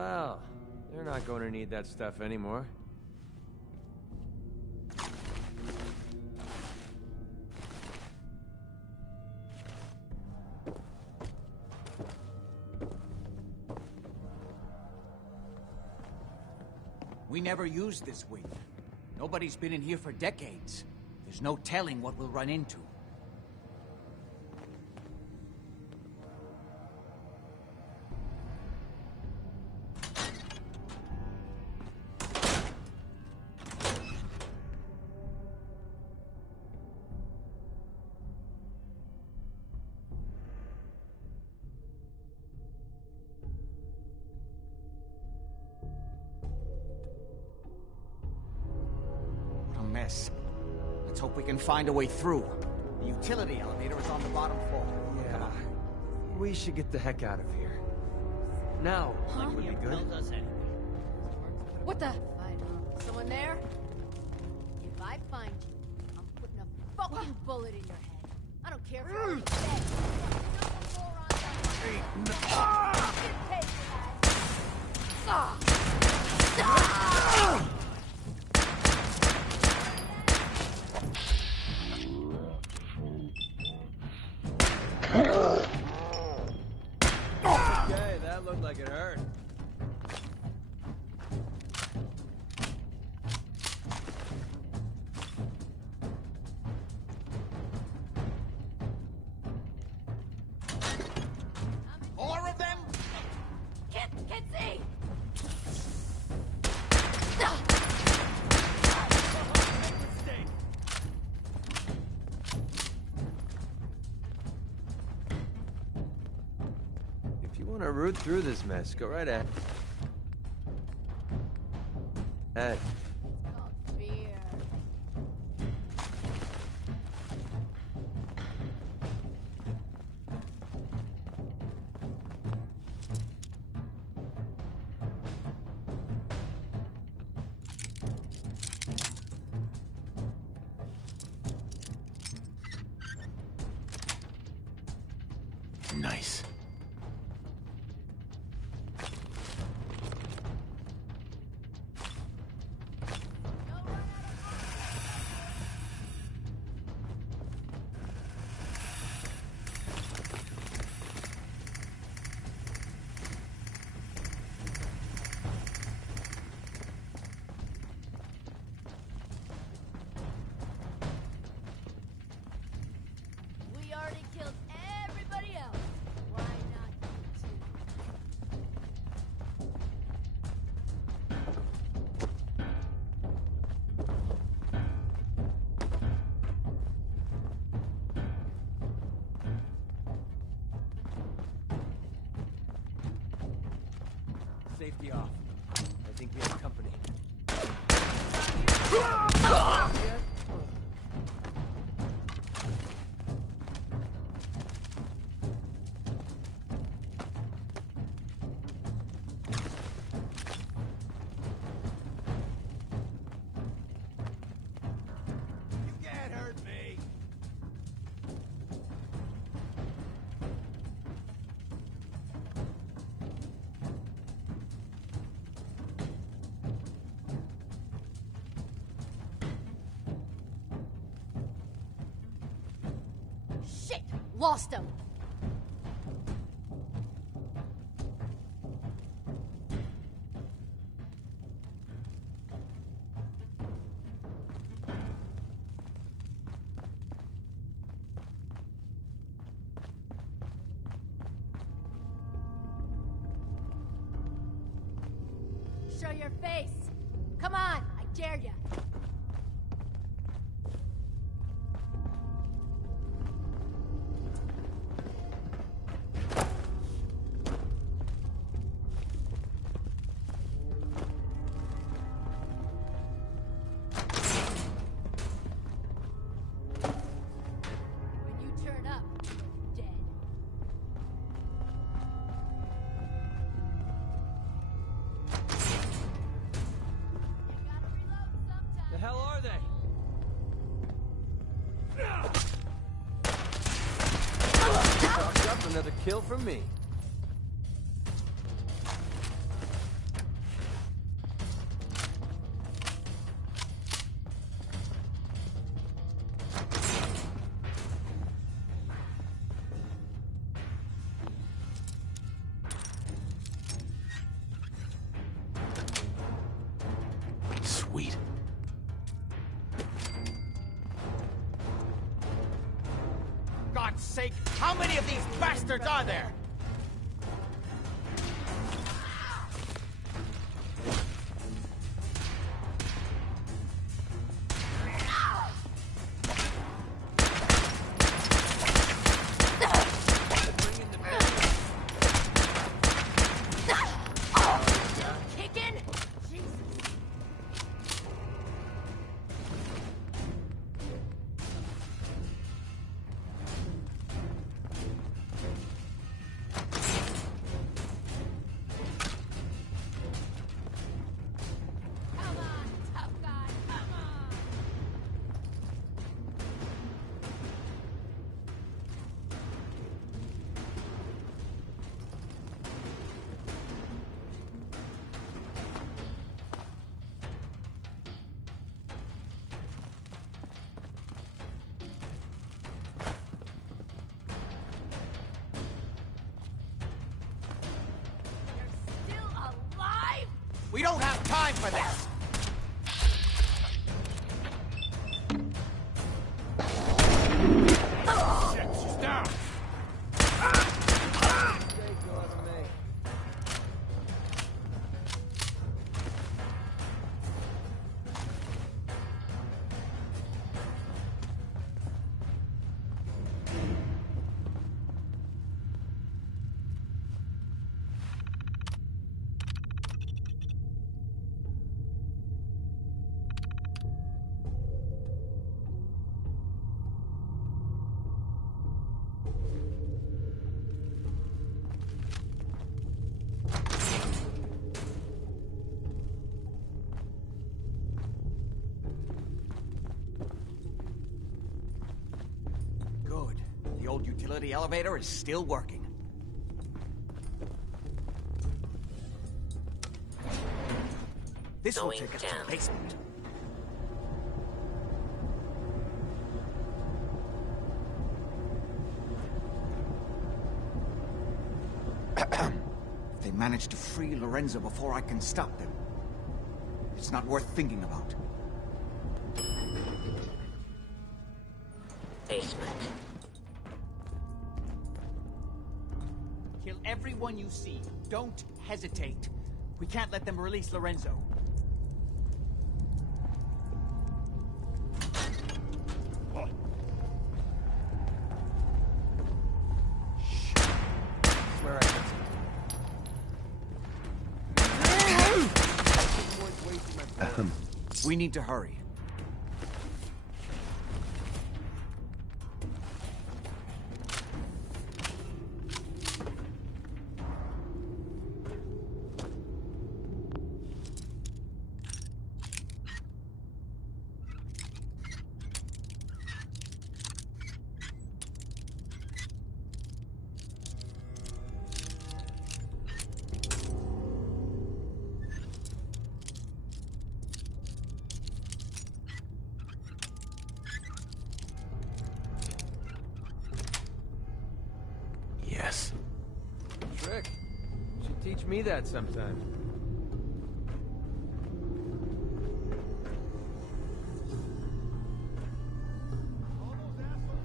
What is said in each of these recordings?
Well, they're not going to need that stuff anymore. We never used this wing. Nobody's been in here for decades. There's no telling what we'll run into. Mess. Let's hope we can find a way through. The utility elevator is on the bottom floor. Yeah. Come on. We should get the heck out of here. Now, would be good. What the? Someone there? If I find you, I'm putting a fucking bullet in your head. I don't care if you're already dead. Okay, that looked like it hurt. More of them? Can't see! If you want to root through this mess, go right ahead. Hey. Oh, fear. Nice. We already killed everybody else. Why not you two? Safety off. I think we have company. You can't hurt me. Shit! Lost him! Show your face! Come on! I dare ya! When you turn up, you're dead. You gotta reload sometime. The hell are they? Chalked up another kill from me. God's sake, how many of these bastards are there? We don't have time for this! Shit, she's down! The old utility elevator is still working. This will take us to the basement. If they manage to free Lorenzo before I can stop them, it's not worth thinking about. Basement. Kill everyone you see. Don't hesitate. We can't let them release Lorenzo. What? Shh. I swear I heard something. We need to hurry. Yes. Trick. You should teach me that sometime.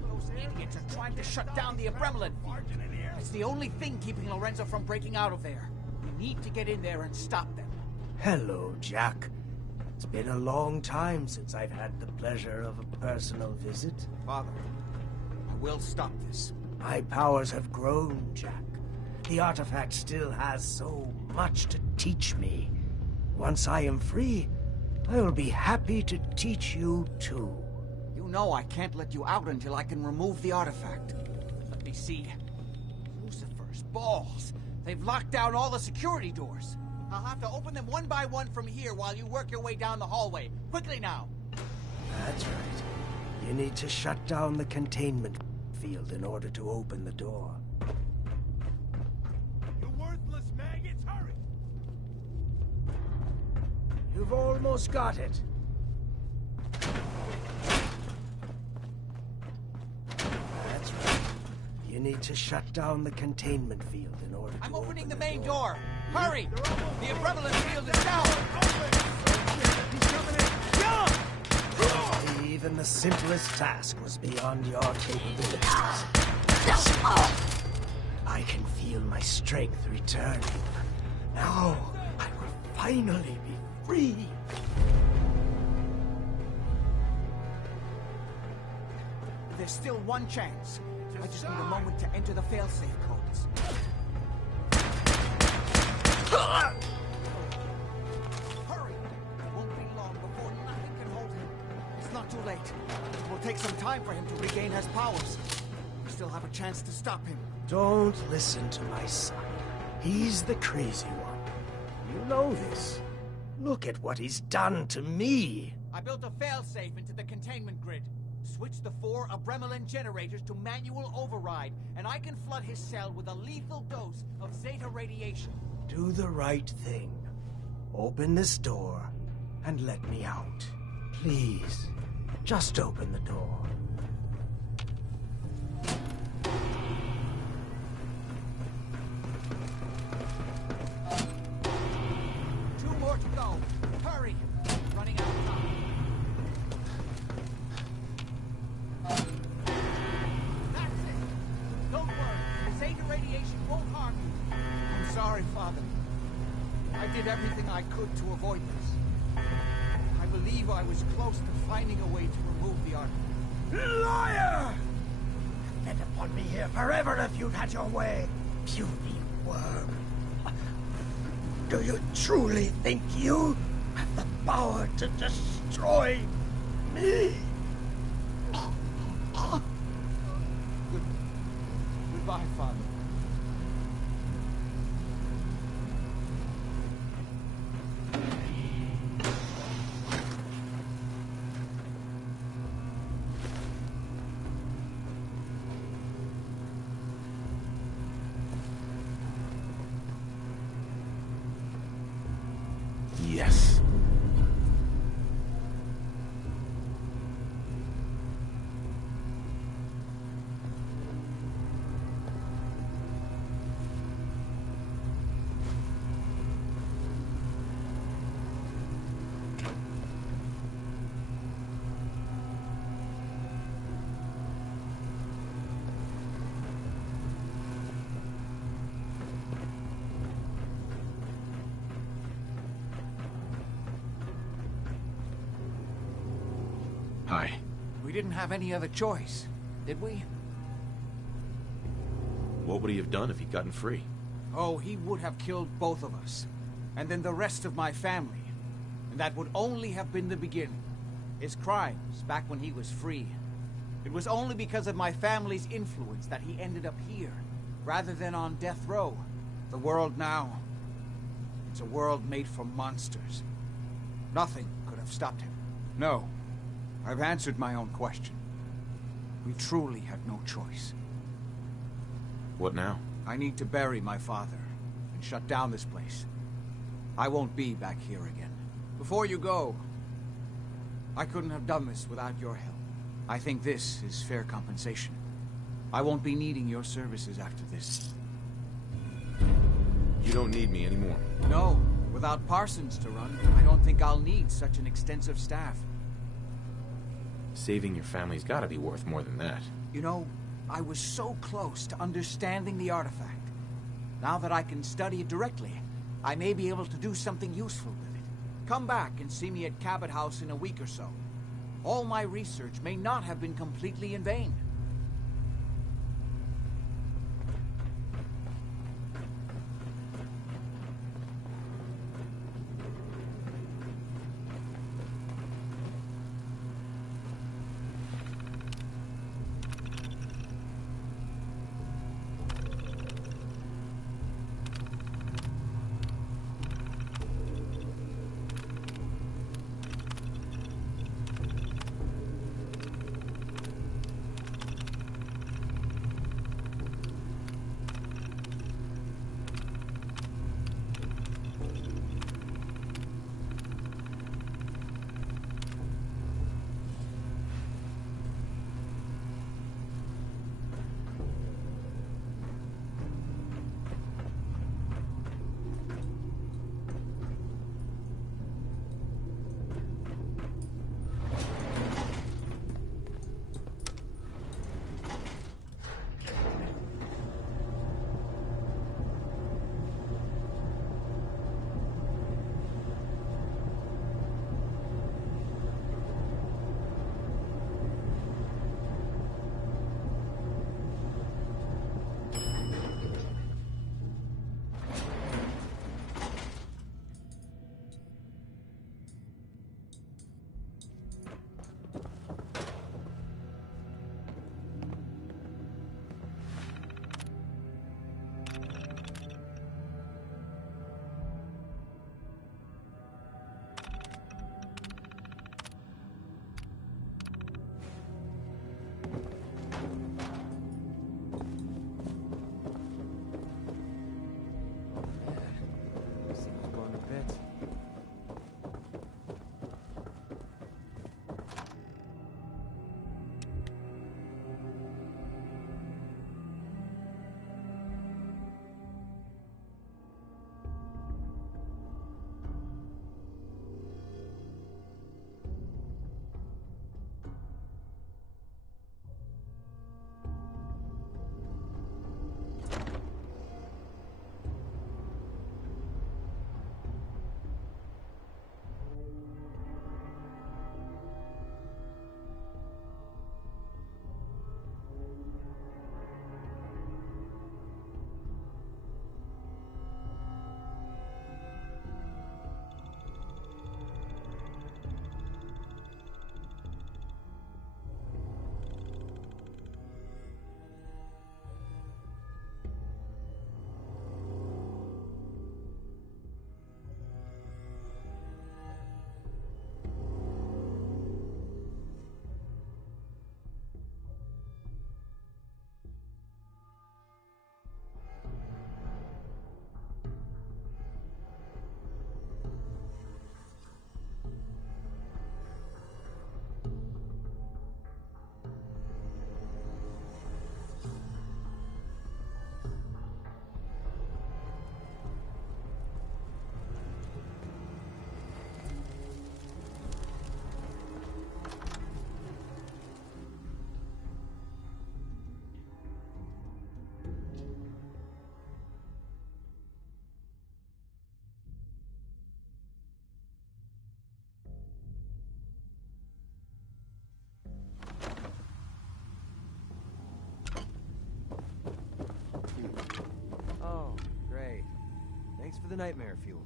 Those idiots are trying to shut down the Adrenaline. It's the only thing keeping Lorenzo from breaking out of there. We need to get in there and stop them. Hello, Jack. It's been a long time since I've had the pleasure of a personal visit. Father, I will stop this. My powers have grown, Jack. The artifact still has so much to teach me. Once I am free, I will be happy to teach you too. You know I can't let you out until I can remove the artifact. Let me see. Lucifer's balls. They've locked down all the security doors. I'll have to open them one by one from here while you work your way down the hallway. Quickly now. That's right. You need to shut down the containment field in order to open the door. You worthless maggots, hurry! You've almost got it. That's right. You need to shut down the containment field in order to I'm opening the open main door. Hurry! The Adrenaline field is down! He's coming in! Kill him! The even the simplest task was beyond your capabilities. I can feel my strength returning. Now, I will finally be free. There's still one chance. I just need a moment to enter the failsafe codes. Hurry! It won't be long before nothing can hold him. It's not too late. It will take some time for him to regain his powers. We still have a chance to stop him. Don't listen to my son. He's the crazy one. You know this. Look at what he's done to me. I built a failsafe into the containment grid. Switch the 4 Abremlin generators to manual override, and I can flood his cell with a lethal dose of Zeta radiation. Do the right thing. Open this door and let me out. Please, just open the door. Two more to go. Hurry! Running out of time. That's it. Don't worry. The Zeta radiation won't harm you. I'm sorry, Father. I did everything I could to avoid this. I believe I was close to finding a way to remove the artifact. Liar! Fed upon me here forever if you'd had your way. Puny worm. Do you truly think you have the power to destroy me? Goodbye, Father. Yes. Hi. We didn't have any other choice, did we? What would he have done if he'd gotten free? Oh, he would have killed both of us. And then the rest of my family. And that would only have been the beginning. His crimes, back when he was free. It was only because of my family's influence that he ended up here, rather than on death row. The world now, it's a world made for monsters. Nothing could have stopped him. No. I've answered my own question. We truly had no choice. What now? I need to bury my father and shut down this place. I won't be back here again. Before you go, I couldn't have done this without your help. I think this is fair compensation. I won't be needing your services after this. You don't need me anymore. No, without Parsons to run, I don't think I'll need such an extensive staff. Saving your family's gotta be worth more than that. You know, I was so close to understanding the artifact. Now that I can study it directly, I may be able to do something useful with it. Come back and see me at Cabot House in a week or so. All my research may not have been completely in vain. This thing's going to bits. Oh, great. Thanks for the nightmare fuel.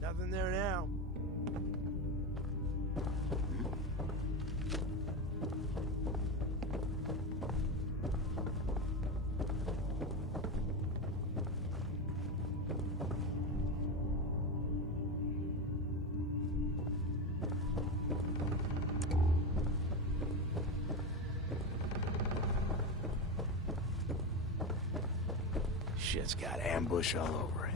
Nothing there now. Shit's got ambush all over it.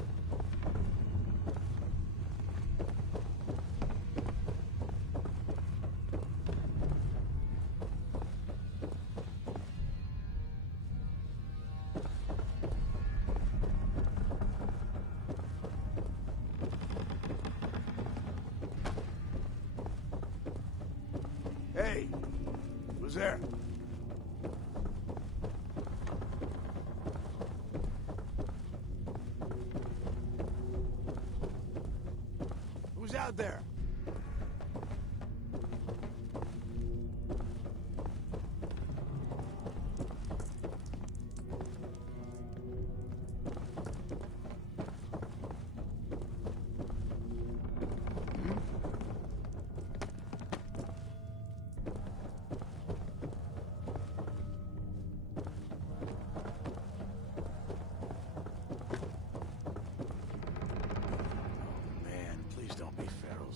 Hey, who's there? Who's out there?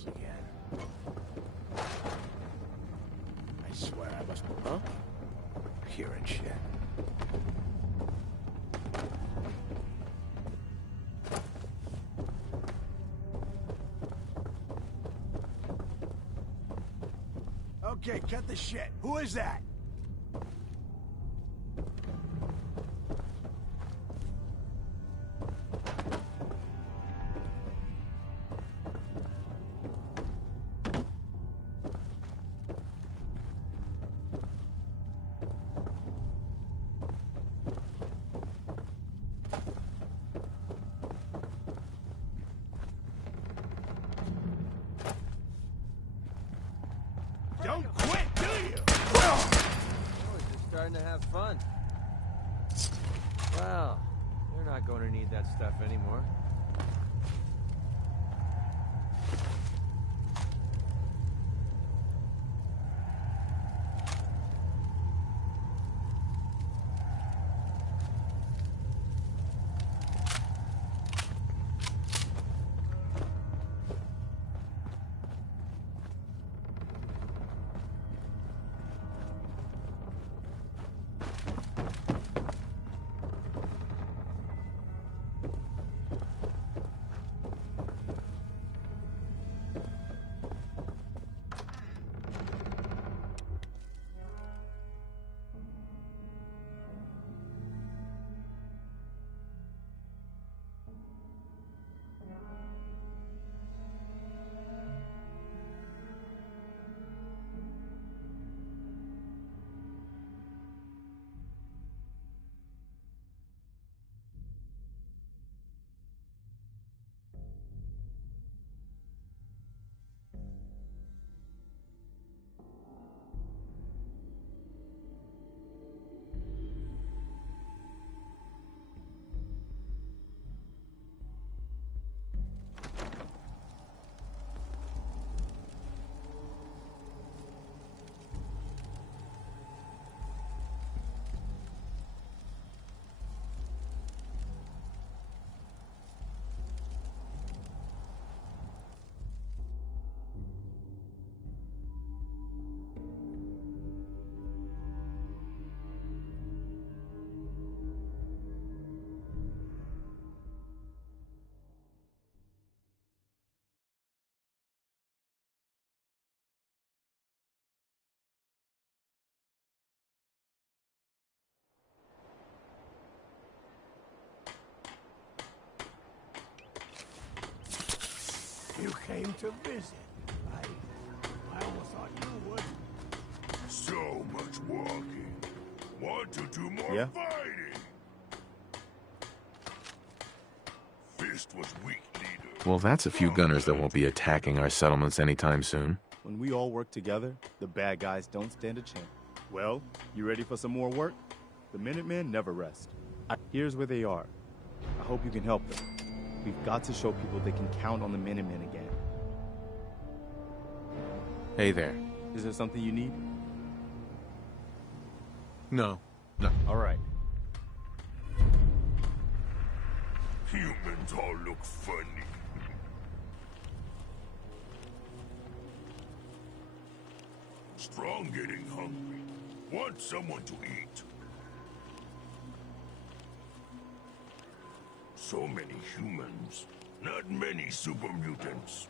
Again. I swear I must... Huh? Hearing shit. Okay, cut the shit. Who is that? Don't quit, do you? Oh, we're just starting to have fun. Well, they're not going to need that stuff anymore. You came to visit. I almost thought you would. So much walking. Want to do more fighting? Fist was weak, leader. Well, that's a few gunners that won't be attacking our settlements anytime soon. When we all work together, the bad guys don't stand a chance. Well, you ready for some more work? The Minutemen never rest. Here's where they are. I hope you can help them. We've got to show people they can count on the Minutemen again. Hey there. Is there something you need? No. All right. Humans all look funny. Strong getting hungry. Want someone to eat. So many humans. Not many super mutants.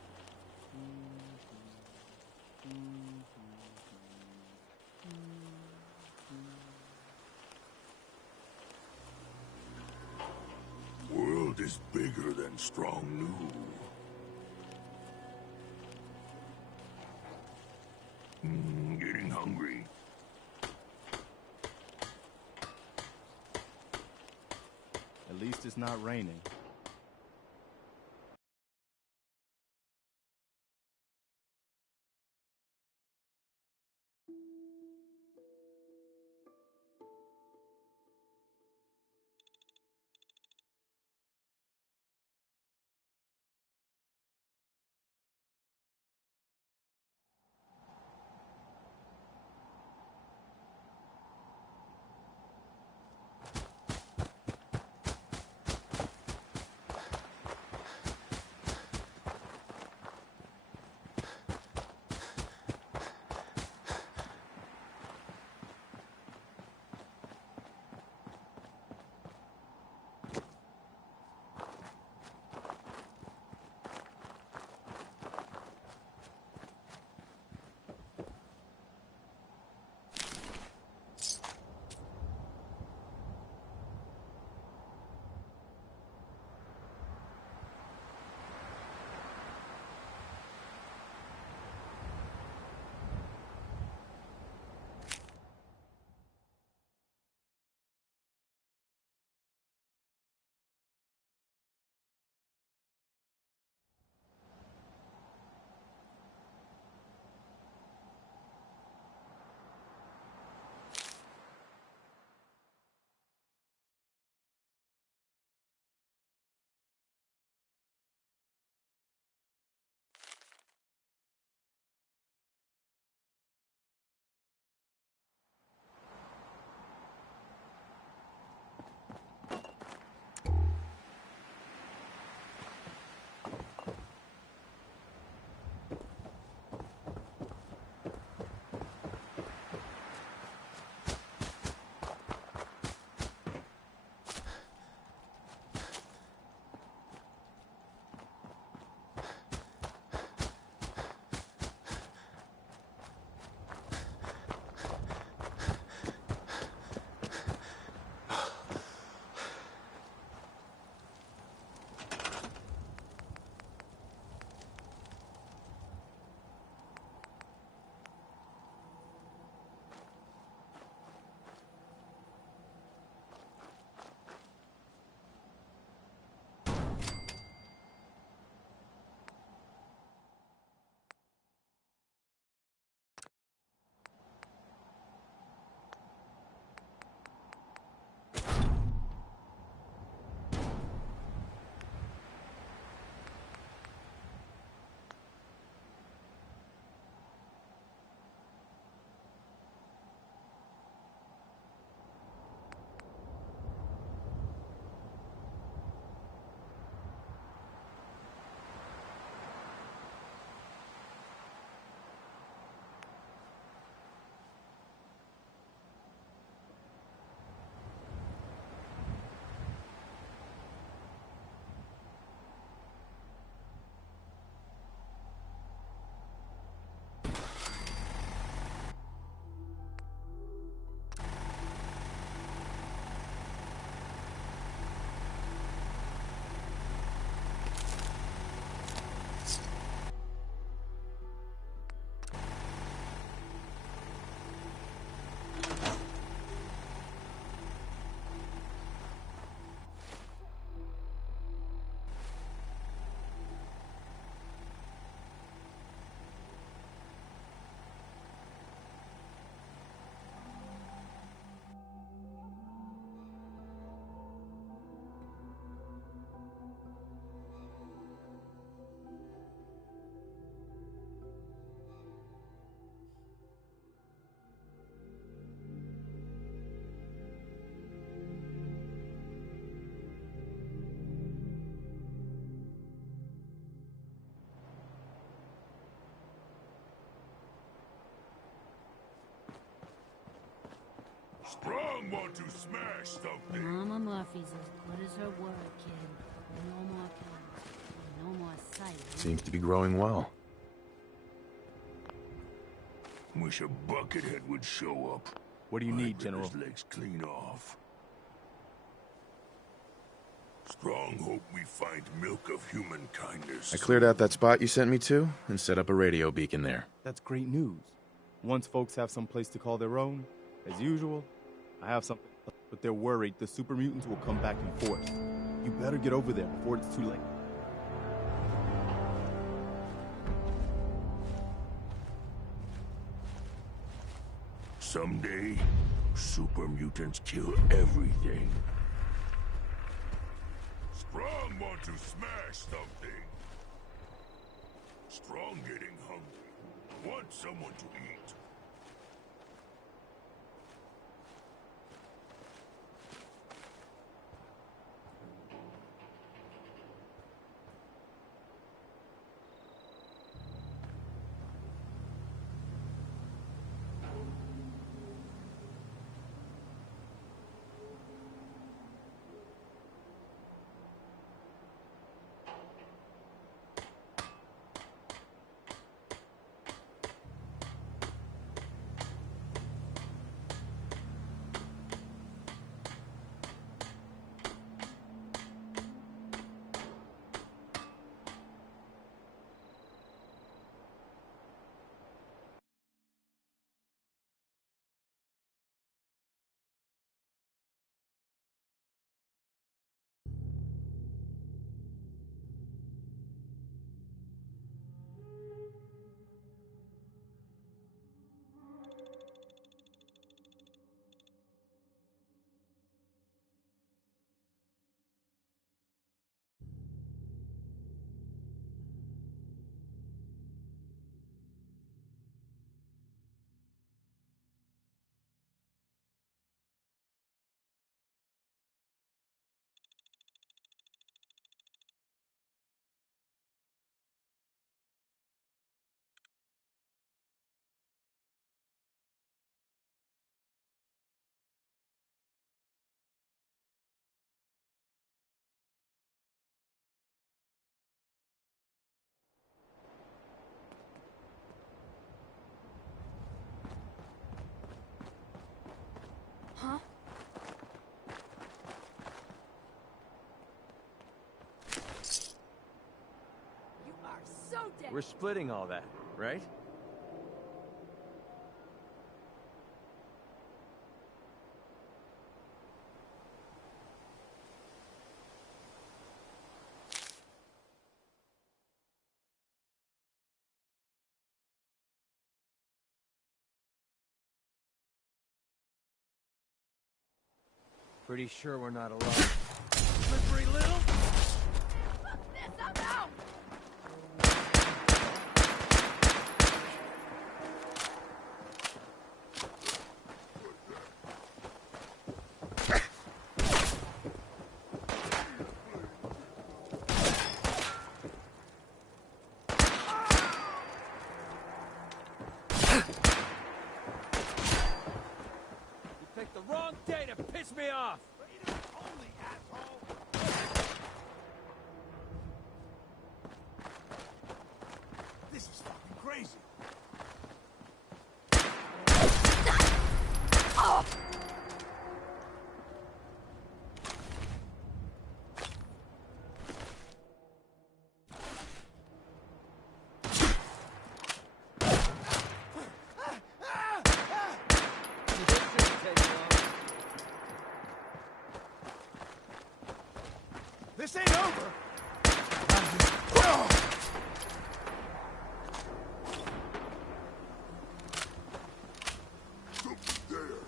World is bigger than Strong knew. Getting hungry. At least it's not raining. Strong want to smash something. Mama Murphy's as good as her word, kid. No more pills. No more silence. Seems to be growing well. Wish a buckethead would show up. What do you need, General? His legs clean off. Strong hope we find milk of human kindness. I cleared out that spot you sent me to and set up a radio beacon there. That's great news. Once folks have some place to call their own, as usual, I have something. But they're worried the super mutants will come back in force. You better get over there before it's too late. Someday, super mutants kill everything. Strong want to smash something. Strong getting hungry. Want someone to eat. Huh? You are so dead. We're splitting all that, right? Pretty sure we're not alone. Slippery little. Fuck this, I'm out! You picked the wrong day to piss me off! This is fucking crazy. This ain't over. Something there.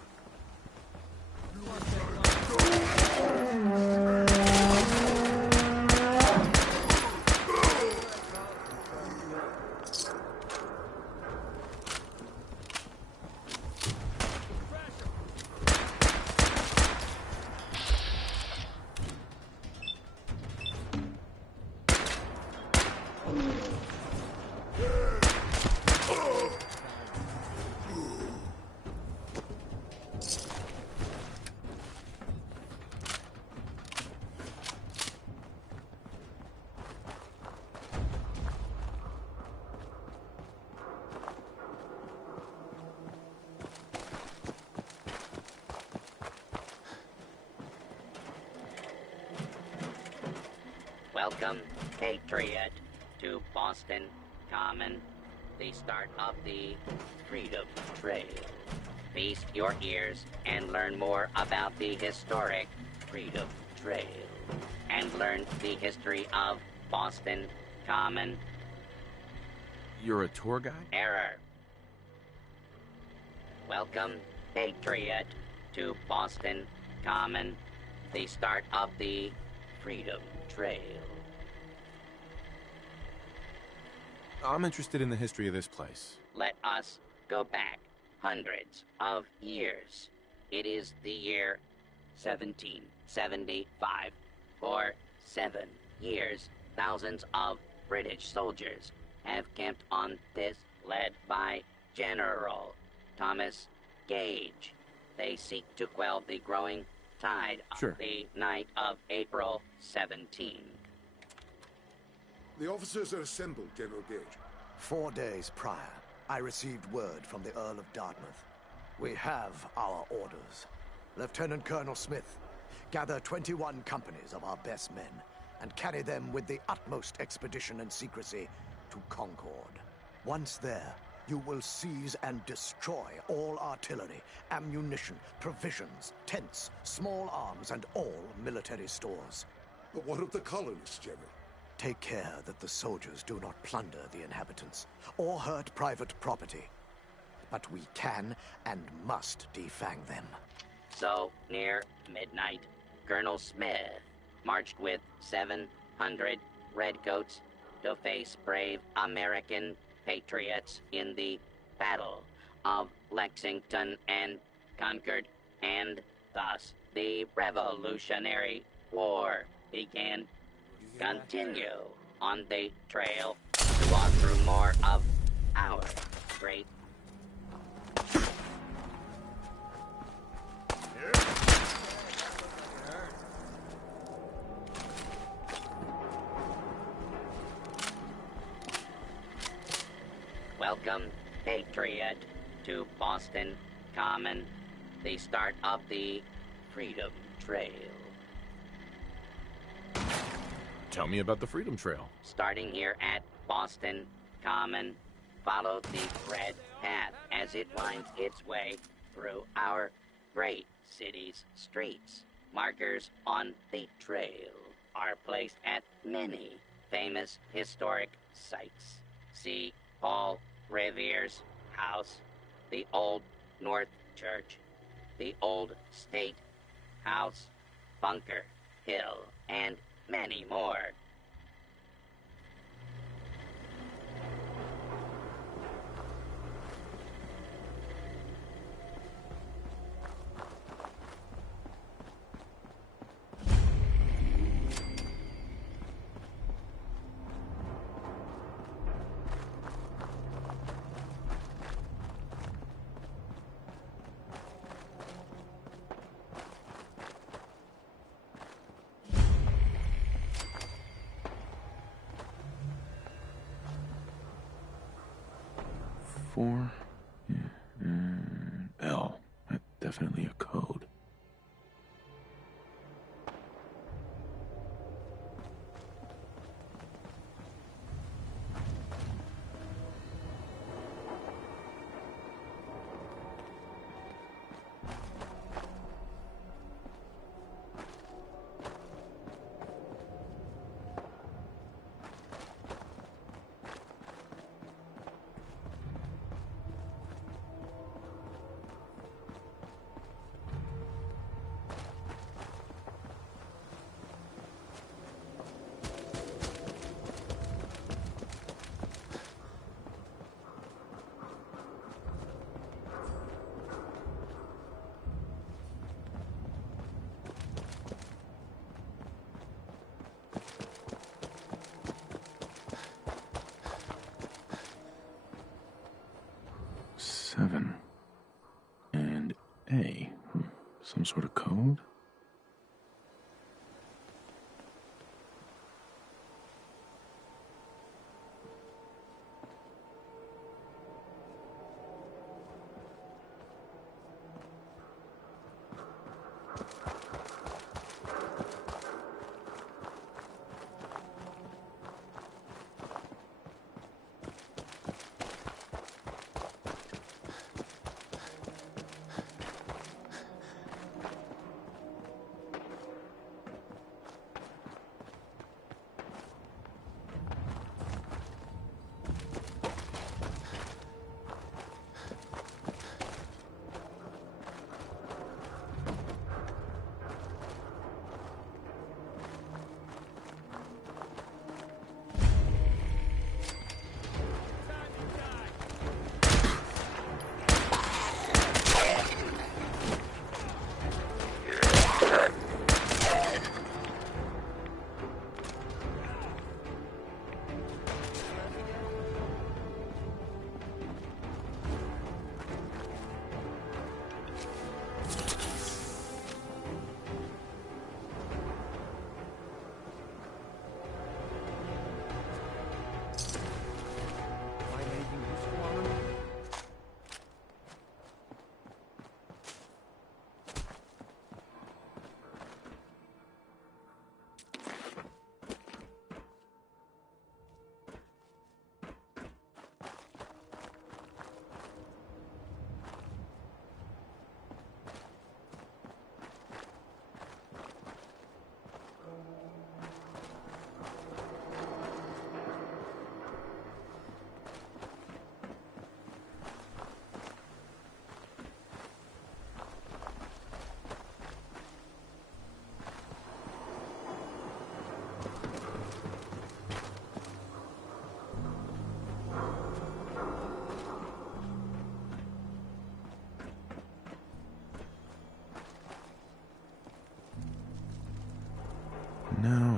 Welcome, Patriot, to Boston Common, the start of the Freedom Trail. Feast your ears and learn more about the historic Freedom Trail. And learn the history of Boston Common. You're a tour guide? Error. Welcome, Patriot, to Boston Common, the start of the Freedom Trail. I'm interested in the history of this place. Let us go back hundreds of years. It is the year 1775. For 7 years, thousands of British soldiers have camped on this, led by General Thomas Gage. They seek to quell the growing tide of the night of April 17. The officers are assembled, General Gage. 4 days prior, I received word from the Earl of Dartmouth. We have our orders. Lieutenant Colonel Smith, gather 21 companies of our best men and carry them with the utmost expedition and secrecy to Concord. Once there, you will seize and destroy all artillery, ammunition, provisions, tents, small arms, and all military stores. But what of the colonists, General? Take care that the soldiers do not plunder the inhabitants or hurt private property. But we can and must defang them. So, near midnight, Colonel Smith marched with 700 redcoats to face brave American patriots in the Battle of Lexington and Concord, and thus the Revolutionary War began. Continue on the trail to walk through more of our great Welcome, Patriot, to Boston Common, the start of the Freedom Trail. Tell me about the Freedom Trail. Starting here at Boston Common, follow the red path as it winds its way through our great city's streets. Markers on the trail are placed at many famous historic sites. See Paul Revere's house, the Old North Church, the Old State House, Bunker Hill, and many more. Four. L. That's definitely a code. Seven. And A. Some sort of code?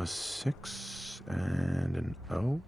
a 6 and an O.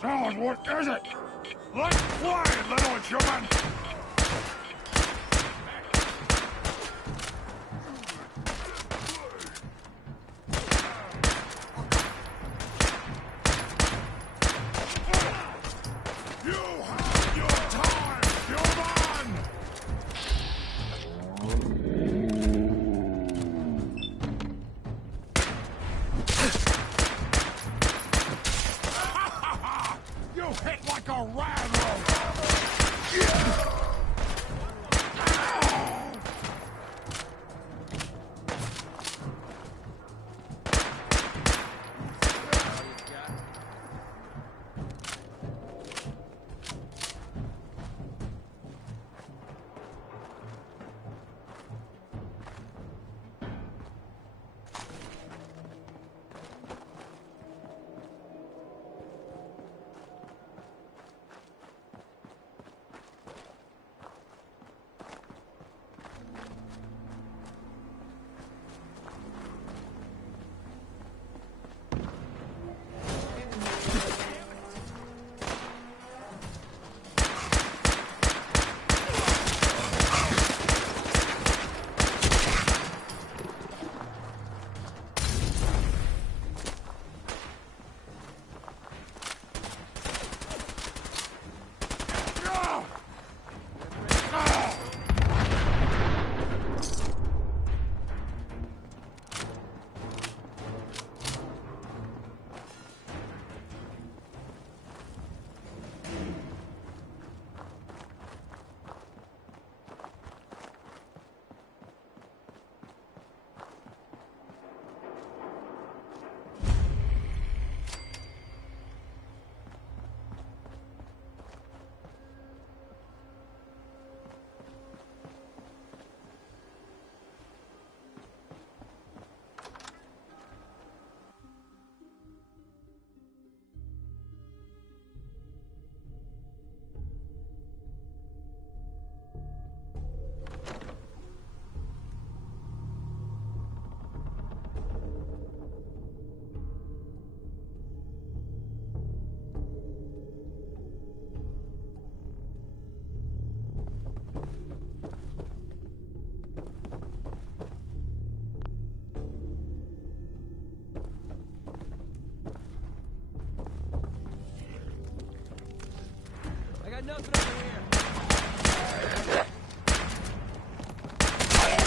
Sound, what is it? Let's play, little human! Nothing over here.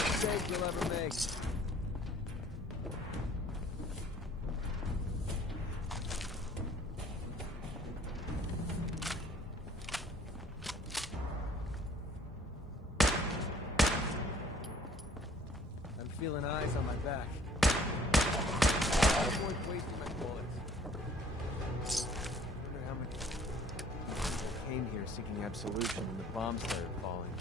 Mistake you'll ever make. feeling eyes on my back. Avoid wasting my bullets. I wonder how many people came here seeking absolution when the bombs started falling.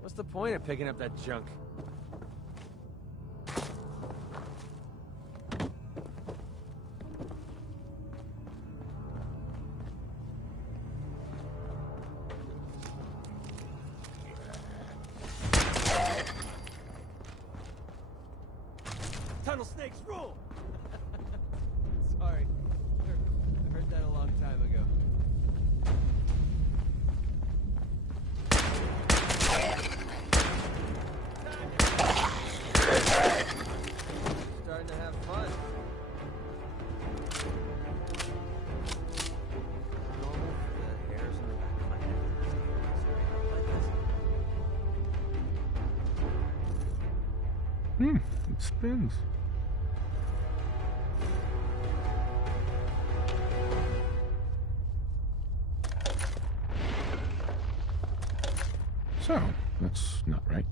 What's the point of picking up that junk? Tunnel snakes rule! Sorry. I heard that a long time ago. Starting to have fun. Normal for the hairs on the back of my head. It spins. So, that's not right.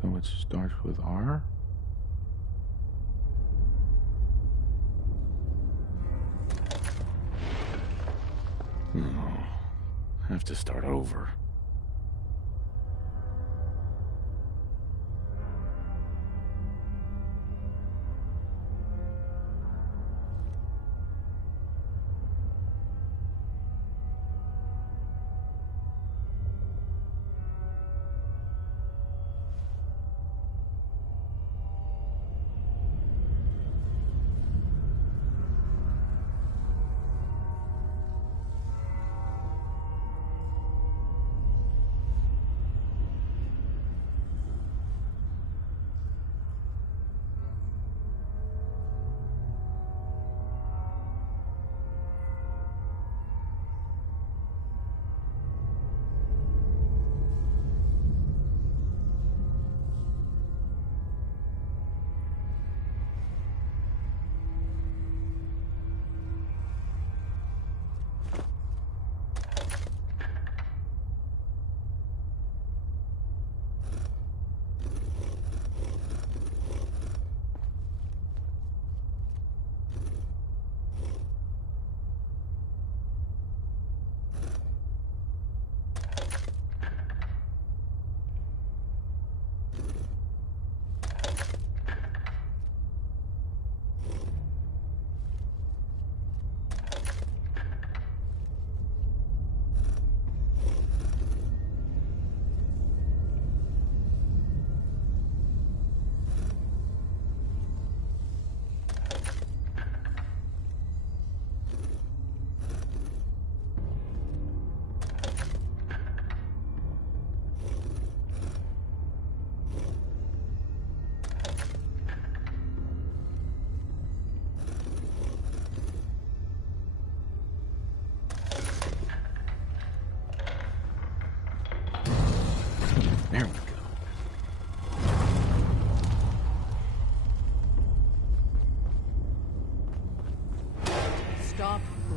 So it starts with R? No. I have to start over.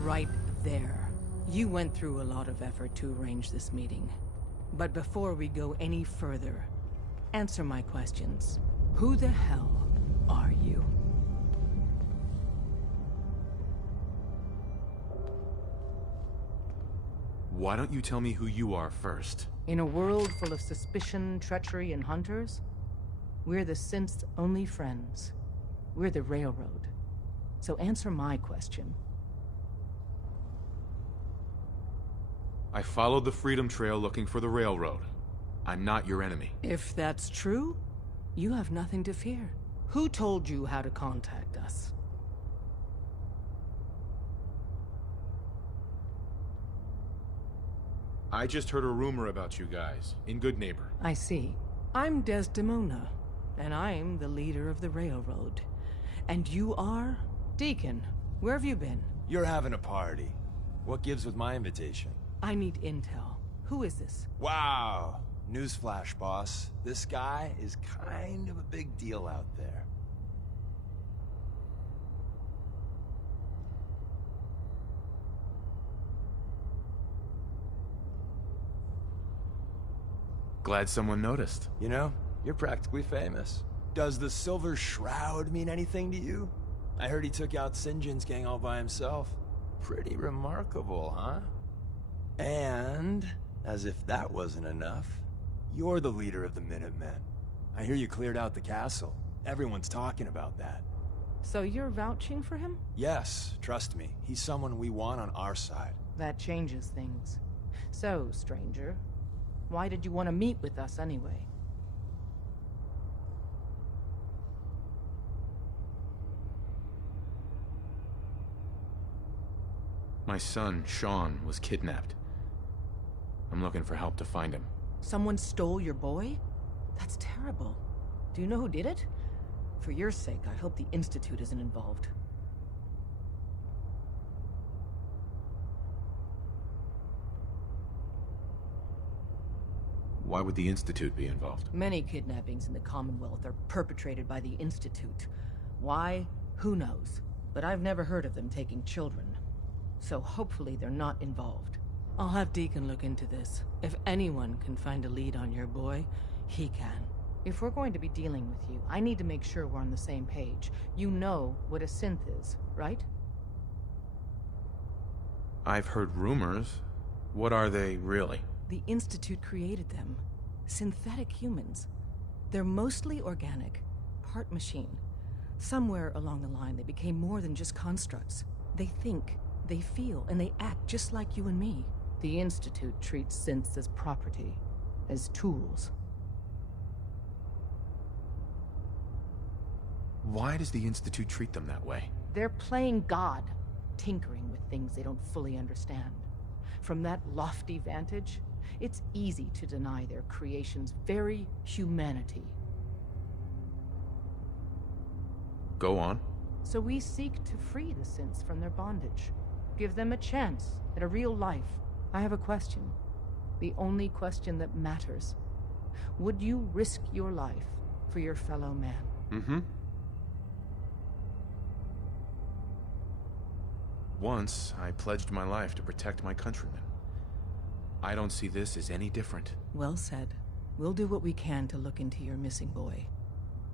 right there. You went through a lot of effort to arrange this meeting. But before we go any further, answer my questions. Who the hell are you? Why don't you tell me who you are first? In a world full of suspicion, treachery, and hunters, we're the synth's only friends. We're the Railroad. So answer my question. I followed the Freedom Trail looking for the Railroad. I'm not your enemy. If that's true, you have nothing to fear. Who told you how to contact us? I just heard a rumor about you guys, in Good Neighbor. I see. I'm Desdemona, and I'm the leader of the Railroad. And you are? Deacon, where have you been? You're having a party. What gives with my invitation? I need intel. Who is this? Wow. Newsflash, boss. This guy is kind of a big deal out there. Glad someone noticed. You know, you're practically famous. Does the Silver Shroud mean anything to you? I heard he took out Sinjin's gang all by himself. Pretty remarkable, huh? And, as if that wasn't enough, you're the leader of the Minutemen. I hear you cleared out the castle. Everyone's talking about that. So you're vouching for him? Yes, trust me. He's someone we want on our side. That changes things. So, stranger, why did you want to meet with us anyway? My son, Sean, was kidnapped. I'm looking for help to find him. Someone stole your boy? That's terrible. Do you know who did it? For your sake, I hope the Institute isn't involved. Why would the Institute be involved? Many kidnappings in the Commonwealth are perpetrated by the Institute. Why? Who knows? But I've never heard of them taking children. So hopefully they're not involved. I'll have Deacon look into this. If anyone can find a lead on your boy, he can. If we're going to be dealing with you, I need to make sure we're on the same page. You know what a synth is, right? I've heard rumors. What are they, really? The Institute created them. Synthetic humans. They're mostly organic, part machine. Somewhere along the line, they became more than just constructs. They think, they feel, and they act just like you and me. The Institute treats synths as property, as tools. Why does the Institute treat them that way? They're playing God, tinkering with things they don't fully understand. From that lofty vantage, it's easy to deny their creation's very humanity. Go on. So we seek to free the synths from their bondage. Give them a chance at a real life. I have a question. The only question that matters. Would you risk your life for your fellow man? Mm-hmm. Once, I pledged my life to protect my countrymen. I don't see this as any different. Well said. We'll do what we can to look into your missing boy.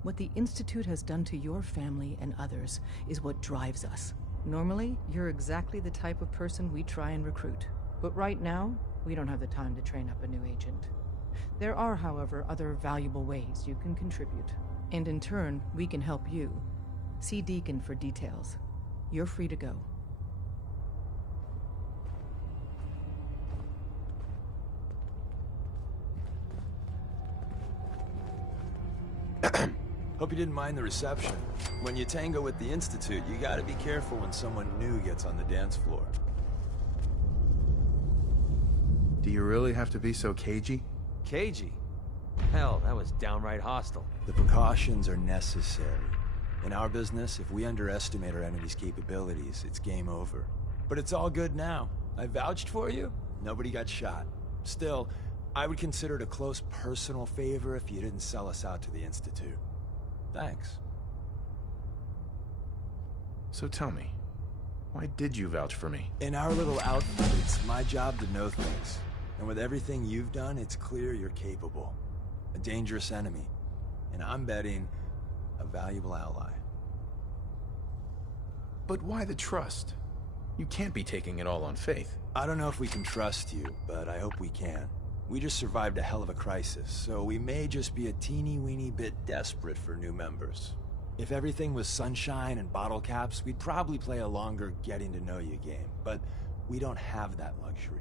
What the Institute has done to your family and others is what drives us. Normally, you're exactly the type of person we try and recruit. But right now, we don't have the time to train up a new agent. There are, however, other valuable ways you can contribute. And in turn, we can help you. See Deacon for details. You're free to go. Hope you didn't mind the reception. When you tango with the Institute, you gotta be careful when someone new gets on the dance floor. Do you really have to be so cagey? Cagey? Hell, that was downright hostile. The precautions are necessary. In our business, if we underestimate our enemy's capabilities, it's game over. But it's all good now. I vouched for you. Nobody got shot. Still, I would consider it a close personal favor if you didn't sell us out to the Institute. Thanks. So tell me, Why did you vouch for me? In our little outfit, it's my job to know things. And with everything you've done, it's clear you're capable. A dangerous enemy. And I'm betting a valuable ally. But why the trust? You can't be taking it all on faith. I don't know if we can trust you, but I hope we can. We just survived a hell of a crisis, so we may just be a teeny-weeny bit desperate for new members. If everything was sunshine and bottle caps, we'd probably play a longer getting-to-know-you game, but we don't have that luxury.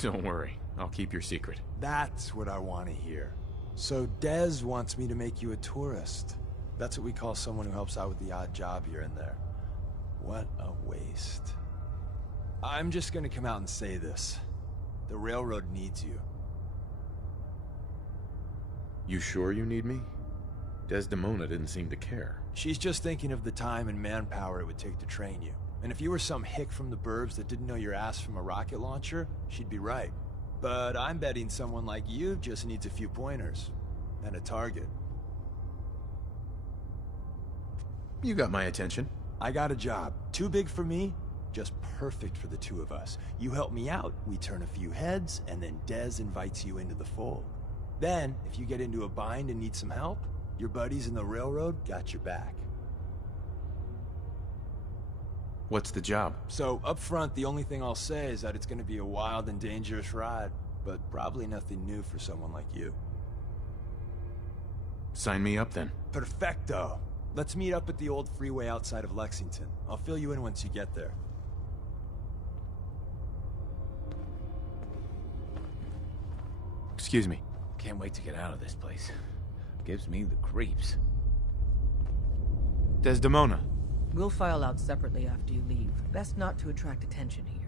Don't worry, I'll keep your secret. That's what I want to hear. So Dez wants me to make you a tourist. That's what we call someone who helps out with the odd job here and there. What a waste. I'm just gonna come out and say this. The railroad needs you. You sure you need me? Desdemona didn't seem to care. She's just thinking of the time and manpower it would take to train you. And if you were some hick from the burbs that didn't know your ass from a rocket launcher, she'd be right. But I'm betting someone like you just needs a few pointers. And a target. You got my attention. I got a job. Too big for me, just perfect for the two of us. You help me out, we turn a few heads, and then Dez invites you into the fold. Then, if you get into a bind and need some help, your buddies in the railroad got your back. What's the job? So, up front, the only thing I'll say is that it's gonna be a wild and dangerous ride, but probably nothing new for someone like you. Sign me up then. Perfecto! Let's meet up at the old freeway outside of Lexington. I'll fill you in once you get there. Excuse me. Can't wait to get out of this place. Gives me the creeps. Desdemona. We'll file out separately after you leave. Best not to attract attention here.